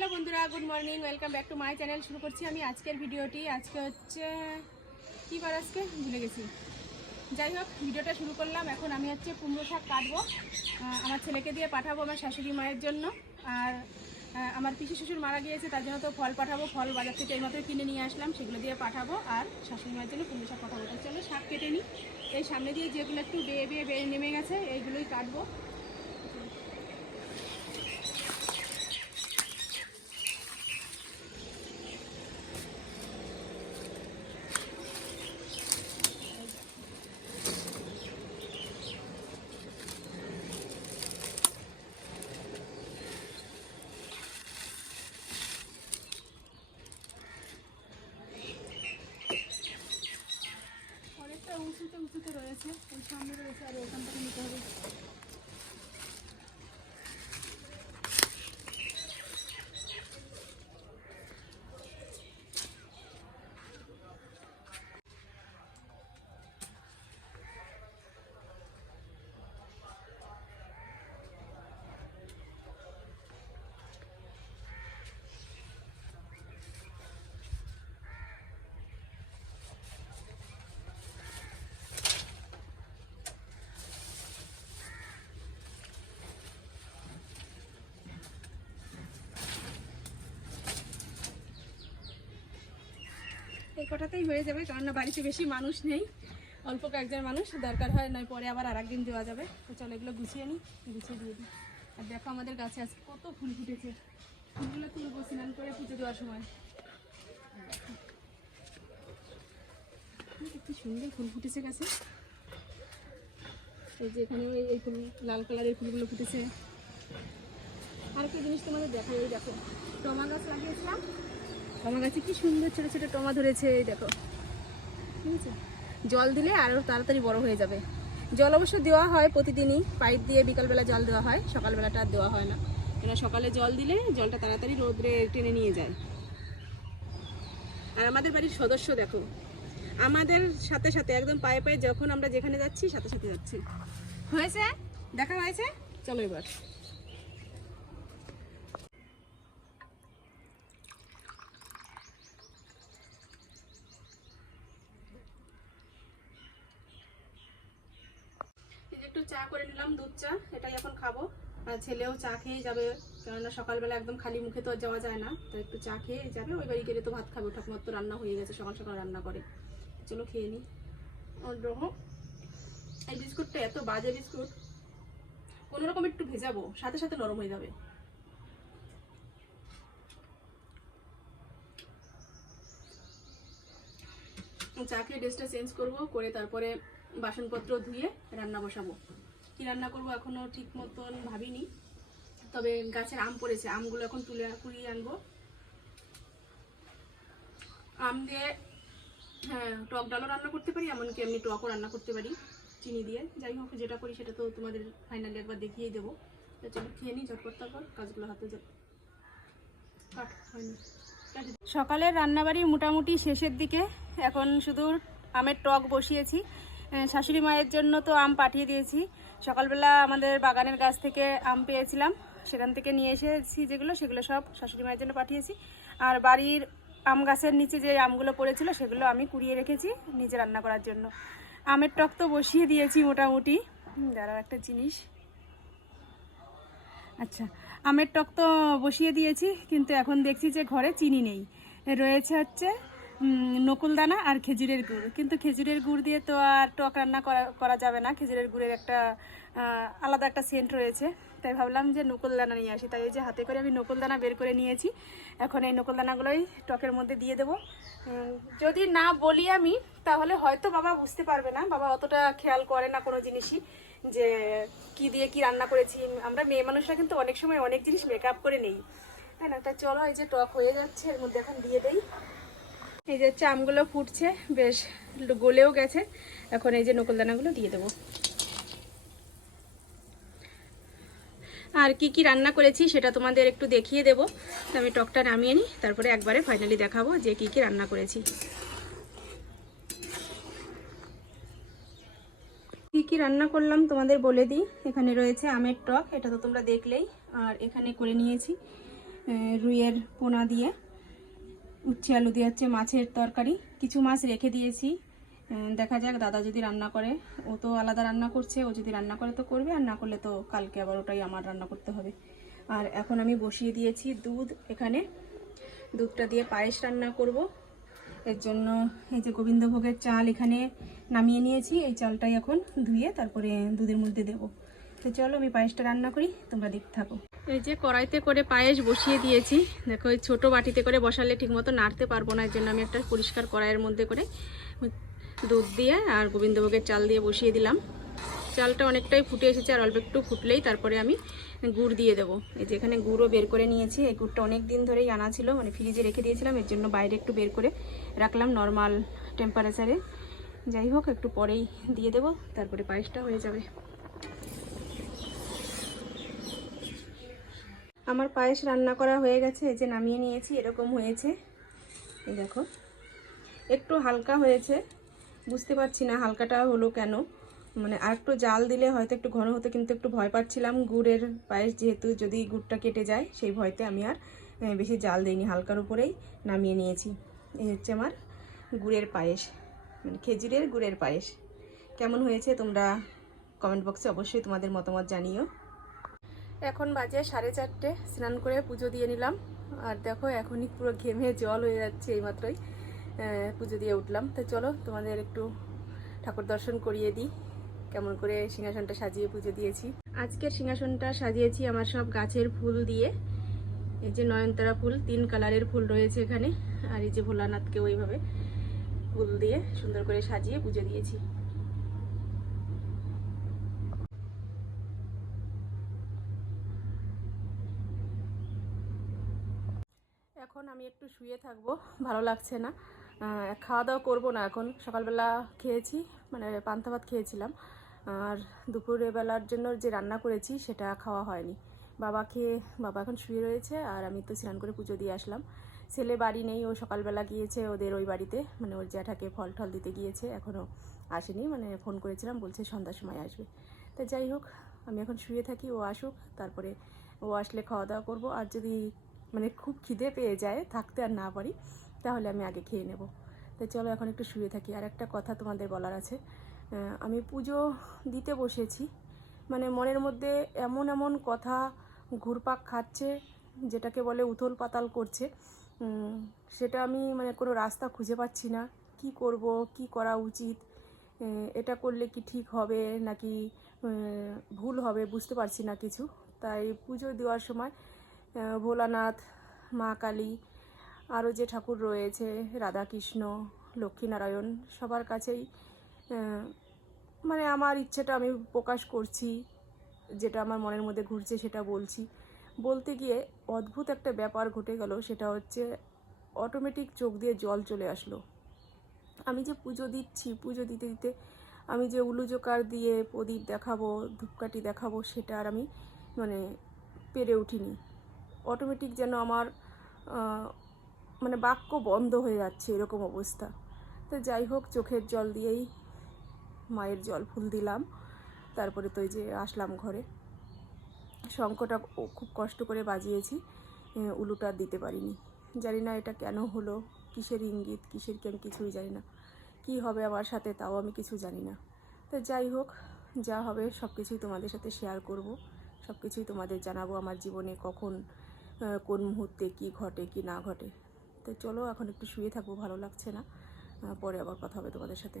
Hello বন্ধুরা good morning welcome back to my channel শুরু করছি আমি আজকের ভিডিওটি। আজকে হচ্ছে, কী বার আজকে? ভুলে গেছি। যাই হোক, ভিডিওটা শুরু করলাম। এখন আমি হচ্ছে কুমড়ো শাক কাটবো। আমার ছেলেকে দিয়ে পাঠাবো আমার শাশুড়ি মায়ের জন্য। আর আমার পিসি শ্বশুর মারা গিয়েছে, তার জন্য তো ফল পাঠাবো। ফল বাজার থেকে এই মাত্র কিনে নিয়ে আসলাম। সেগুলো দিয়ে পাঠাবো। আর শাশুড়ি মায়ের জন্য কুমড়ো শাক পাঠাবো। তার চলো শাক কেটে নিই। এই সামনে দিয়ে যেগুলো একটু বেয়ে বেয়ে বেয়ে নেমে গেছে, এইগুলোই কাটবো। অনেকটা উঁচুতে উঁচুতে রয়েছে ওই সামনে রয়েছে আর ওখান থেকে নিতে হবে। কটাতেই হয়ে যাবে কারণ না বাড়িতে বেশি মানুষ নেই, অল্প কয়েকজন মানুষ, দরকার হয় নয় পরে আবার আর একদিন দেওয়া যাবে। তো চলো এগুলো গুছিয়ে নিই, গুছিয়ে দিয়ে দিই। আর দেখো আমাদের গাছে আজকে কত ফুল ফুটেছে। ফুলগুলো তুলবো, স্নান করে পুজো দেওয়ার সময়। কি সুন্দর ফুল ফুটেছে গাছে। এই যে এখানে এই ফুল, লাল কালারের ফুলগুলো ফুটেছে। আর একটা জিনিস তোমাদের দেখাই দেখো টমা গাছ লাগিয়েছিলাম। টমা গাছে কি সুন্দর ছোটো ছোটো টমা ধরেছে দেখো। ঠিক আছে? জল দিলে আরও তাড়াতাড়ি বড় হয়ে যাবে। জল অবশ্য দেওয়া হয় প্রতিদিনই, পাইপ দিয়ে বিকালবেলা জল দেওয়া হয়, সকালবেলাটা আর দেওয়া হয় না। এরা সকালে জল দিলে জলটা তাড়াতাড়ি রোদ্রে টেনে নিয়ে যায়। আর আমাদের বাড়ির সদস্য দেখো, আমাদের সাথে সাথে একদম পায়ে পায়ে যখন আমরা যেখানে যাচ্ছি, সাথে সাথে যাচ্ছি। হয়েছে? দেখা হয়েছে? চলো এবার। একটু চা করে নিলাম, দুধ চা, এটাই এখন খাব। ছেলেও চা খেয়ে যাবে, কেননা সকালবেলা একদম খালি মুখে তো আর যাওয়া যায় না। তো একটু চা খেয়ে যাবে, ওই বাড়ি গেলে তো ভাত খাবে ঠাকুমার তো রান্না হয়ে গেছে, সকাল সকাল রান্না করে। চলো খেয়ে নিই এই বিস্কুটটা এত বাজে বিস্কুট। কোনো রকম একটু ভেজাবো, সাথে সাথে নরম হয়ে যাবে। চা খেয়ে ড্রেসটা চেঞ্জ করব, করে তারপরে বাসনপত্র ধুয়ে রান্না বসাবো। কি রান্না করব এখনও ঠিক মতন ভাবিনি। তবে গাছের আম পড়েছে, আমগুলো এখন তুলে কুড়িয়ে আনব। আম দিয়ে হ্যাঁ টক ডালও রান্না করতে পারি, এমনকি এমনি টকও রান্না করতে পারি, চিনি দিয়ে। যাই হোক, যেটা করি সেটা তো তোমাদের ফাইনালি একবার দেখিয়ে দেবো। খেয়ে নিই ঝটপট তারপর কাজগুলো হাতে যাবে সকালের রান্নাবাড়ি মোটামুটি শেষের দিকে, এখন শুধু আমের টক বসিয়েছি। শাশুড়ি মায়ের জন্য তো আম পাঠিয়ে দিয়েছি। সকালবেলা আমাদের বাগানের গাছ থেকে আম পেয়েছিলাম। সেখান থেকে নিয়ে এসেছি যেগুলো, সেগুলো সব শাশুড়ি মায়ের জন্য পাঠিয়েছি। আর বাড়ির আম গাছের নিচে যে আমগুলো পড়েছিল, সেগুলো আমি কুড়িয়ে রেখেছি নিজে রান্না করার জন্য। আমের টক তো বসিয়ে দিয়েছি মোটামুটি। দাঁড়াও একটা জিনিস। আচ্ছা আমের টক তো বসিয়ে দিয়েছি, কিন্তু এখন দেখছি যে ঘরে চিনি নেই। রয়েছে হচ্ছে নকুলদানা আর খেজুরের গুড়। কিন্তু খেজুরের গুড় দিয়ে তো আর টক রান্না করা করা যাবে না। খেজুরের গুড়ের একটা আলাদা একটা সেন্ট রয়েছে। তাই ভাবলাম যে নকুলদানা নিয়ে আসি। তাই এই যে হাতে করে আমি নকুলদানা বের করে নিয়েছি। এখন এই নকুলদানাগুলোই টকের মধ্যে দিয়ে দেবো। যদি না বলি আমি, তাহলে হয়তো বাবা বুঝতে পারবে না। বাবা অতটা খেয়াল করে না কোনো জিনিসই, যে কি দিয়ে কি রান্না করেছি। আমরা মেয়ে মানুষরা কিন্তু অনেক সময় অনেক জিনিস মেকআপ করে নেই। তাই না? তা চলো এই যে টক হয়ে যাচ্ছে, এর মধ্যে এখন দিয়ে দেই। এই যে চামগুলো ফুটছে, বেশ গলেও গেছে। এখন এই যে নকুলদানাগুলো দিয়ে দেবো। আর কি কি রান্না করেছি সেটা তোমাদের একটু দেখিয়ে দেবো। আমি টকটা নামিয়ে নিই, তারপরে একবারে ফাইনালি দেখাবো যে কি কি রান্না করেছি। কি কি রান্না করলাম তোমাদের বলে দিই। এখানে রয়েছে আমের টক, এটা তো তোমরা দেখলেই। আর এখানে করে নিয়েছি রুইয়ের পোনা দিয়ে। উচ্ছে আলু দিয়ে হচ্ছে মাছের তরকারি। কিছু মাছ রেখে দিয়েছি। দেখা যাক, দাদা যদি রান্না করে, ও তো আলাদা রান্না করছে, ও যদি রান্না করে তো করবে, আর না করলে তো কালকে আবার ওটাই আমার রান্না করতে হবে। আর এখন আমি বসিয়ে দিয়েছি দুধ এখানে। দুধটা দিয়ে পায়েস রান্না করব। এর জন্য এই যে গোবিন্দভোগের চাল এখানে নামিয়ে নিয়েছি। এই চালটাই এখন ধুয়ে তারপরে দুধের মধ্যে দেবো। তো চলো আমি পায়েসটা রান্না করি, তোমরা দেখতে থাকো। এই যে কড়াইতে করে পায়েস বসিয়ে দিয়েছি। দেখো, এই ছোটো বাটিতে করে বসালে ঠিকমতো নাড়তে পারব না এর জন্য আমি একটা পরিষ্কার কড়াইয়ের মধ্যে করে দুধ দিয়ে আর গোবিন্দভোগের চাল দিয়ে বসিয়ে দিলাম। চালটা অনেকটাই ফুটে এসেছে, আর অল্প একটু ফুটলেই তারপরে আমি গুড় দিয়ে দেবো। এই যে এখানে গুড়ও বের করে নিয়েছি, এই গুড়টা অনেক দিন ধরেই আনা ছিল মানে ফ্রিজে রেখে দিয়েছিলাম, এর জন্য বাইরে একটু বের করে রাখলাম নর্মাল টেম্পারেচারে যাই হোক, একটু পরেই দিয়ে দেবো, তারপরে পায়েসটা হয়ে যাবে। আমার পায়েস রান্না করা হয়ে গেছে, এই যে নামিয়ে নিয়েছি, এরকম হয়েছে। এই দেখো, একটু হালকা হয়েছে, বুঝতে পারছি না হালকাটা হলো কেন। মানে আর একটু জাল দিলে হয়তো একটু ঘন হতো, কিন্তু একটু ভয় পাচ্ছিলাম। গুড়ের পায়েস যেহেতু যদি গুড়টা কেটে যায়, সেই ভয়তে আমি আর বেশি জাল দিইনি, হালকার উপরেই নামিয়ে নিয়েছি। এই হচ্ছে আমার গুড়ের পায়েস মানে খেজুরের গুড়ের পায়েস। কেমন হয়েছে তোমরা কমেন্ট বক্সে অবশ্যই তোমাদের মতামত জানিও। এখন বাজে সাড়ে চারটে, স্নান করে পুজো দিয়ে নিলাম। আর দেখো, এখনই পুরো ঘেমে জল হয়ে যাচ্ছে এইমাত্রই পুজো দিয়ে উঠলাম। তো চলো, তোমাদের একটু ঠাকুর দর্শন করিয়ে দিই। কেমন করে সিংহাসনটা সাজিয়ে পুজো দিয়েছি। আজকের সিংহাসনটা সাজিয়েছি আমার সব গাছের ফুল দিয়ে। এই যে নয়নতারা ফুল, তিন কালারের ফুল রয়েছে এখানে। আর এই যে ভোলানাথকে ওইভাবে ফুল দিয়ে সুন্দর করে সাজিয়ে পুজো দিয়েছি এখন আমি একটু শুয়ে থাকব, ভালো লাগছে না। খাওয়া দাওয়া করব না এখন। সকালবেলা খেয়েছি মানে পান্তা ভাত খেয়েছিলাম। আর দুপুরে বেলার জন্য যে রান্না করেছি সেটা খাওয়া হয়নি। বাবা খেয়ে বাবা এখন শুয়ে রয়েছে আর আমি তো স্নান করে পুজো দিয়ে আসলাম। ছেলে বাড়ি নেই, ও সকালবেলা গিয়েছে ওদের ওই বাড়িতে। মানে ওর জ্যাঠাকে ফল টল দিতে গিয়েছে এখনও আসেনি। মানে ফোন করেছিলাম, বলছে সন্ধ্যার সময় আসবে। তা যাই হোক, আমি এখন শুয়ে থাকি, ও আসুক, তারপরে ও আসলে খাওয়া দাওয়া করব। আর যদি মানে খুব খিদে পেয়ে যায়, থাকতে আর না পারি, তাহলে আমি আগে খেয়ে নেব। তো চলো এখন একটু শুয়ে থাকি। আর একটা কথা তোমাদের বলার আছে আমি পুজো দিতে বসেছি মানে মনের মধ্যে এমন এমন কথা ঘুরপাক খাচ্ছে, যেটাকে বলে উথল পাতাল করছে সেটা আমি মানে কোনো রাস্তা খুঁজে পাচ্ছি না। কি করব, কি করা উচিত এটা করলে কি ঠিক হবে, নাকি ভুল হবে, বুঝতে পারছি না কিছু। তাই পুজো দেওয়ার সময় ভোলানাথ, মা কালী, আরও যে ঠাকুর রয়েছে, রাধাকৃষ্ণ, লক্ষ্মীনারায়ণ, সবার কাছেই মানে আমার ইচ্ছেটা আমি প্রকাশ করছি, যেটা আমার মনের মধ্যে ঘুরছে সেটা বলছি। বলতে গিয়ে অদ্ভুত একটা ব্যাপার ঘটে গেল, সেটা হচ্ছে অটোমেটিক চোখ দিয়ে জল চলে আসলো। আমি যে পুজো দিচ্ছি, পুজো দিতে দিতে আমি যে উলুজোকার দিয়ে প্রদীপ দেখাবো, ধূপকাঠি দেখাবো, সেটা আর আমি মানে পেরে উঠিনি। অটোমেটিক যেন আমার মানে বাক্য বন্ধ হয়ে যাচ্ছে এরকম অবস্থা। তো যাই হোক, চোখের জল দিয়েই মায়ের জল ফুল দিলাম। তারপরে তো যে আসলাম ঘরে। শঙ্খটা ও- খুব কষ্ট করে বাজিয়েছি উলুটা দিতে পারিনি। জানি না এটা কেন হলো, কিসের ইঙ্গিত, কিসের কি আমি কিছুই জানি না। কি হবে আমার সাথে তাও আমি কিছু জানি না। তো যাই হোক, যা হবে সব কিছুই তোমাদের সাথে শেয়ার করব। সব কিছুই তোমাদের জানাব আমার জীবনে কখন কোন মুহূর্তে কি ঘটে, কি না ঘটে। তো চলো, এখন একটু শুয়ে থাকব, ভালো লাগছে না। পরে আবার কথা হবে তোমাদের সাথে।